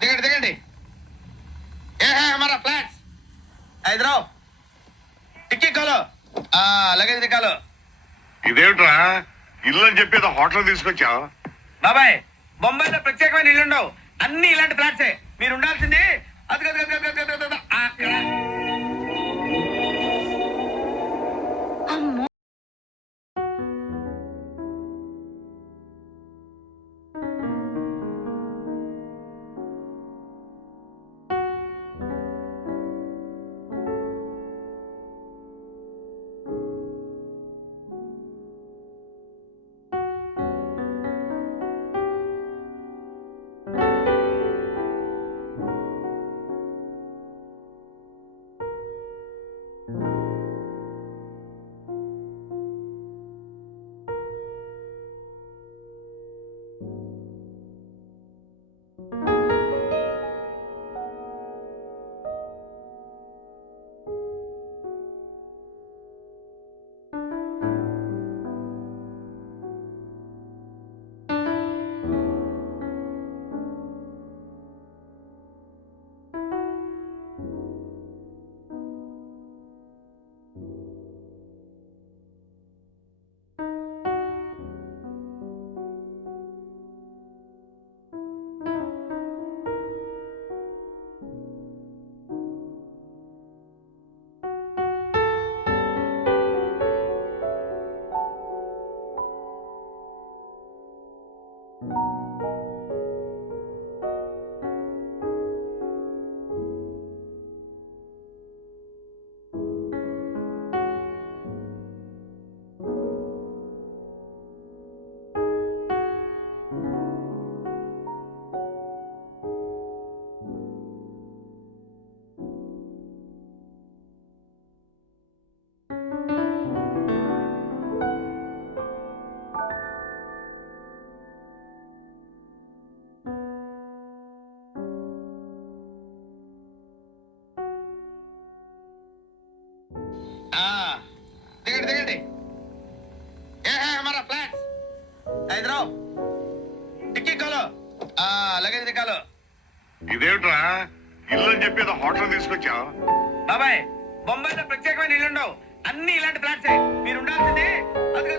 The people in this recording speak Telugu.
దిగండి దిగండి. ఏ హై హమారా ఫ్లాట్స్ ఇधर आओ. టిక్కీ खोलो. Luggage Niccolo. ఇదేమిట్రా ఇల్లు అని చెప్పేది హోటల్ తీసుకొచ్చావు? బాబాయ్ బొంబాయిలో ప్రత్యేకమైన ఇల్లు ఉండవు, అన్ని ఇలాంటి ఫ్లాట్సే. మీరు ఉండాల్సింది అది అక్కడ. అమ్మో, దిగండి దిగండి. ఏ హై హమారా ఫ్లాట్స్ ఇधर आओ. టిక్కీ खोलो. Luggage Niccolo. ఇదేమిట్రా ఇల్లు అని చెప్పేది హోటల్ తీసుకొచ్చావు? బాబాయ్ బొంబాయిలో ప్రత్యేకమైన ఇల్లు ఉండవు, అన్ని ఇలాంటి ఫ్లాట్సే. మీరు ఉండాల్సింది అది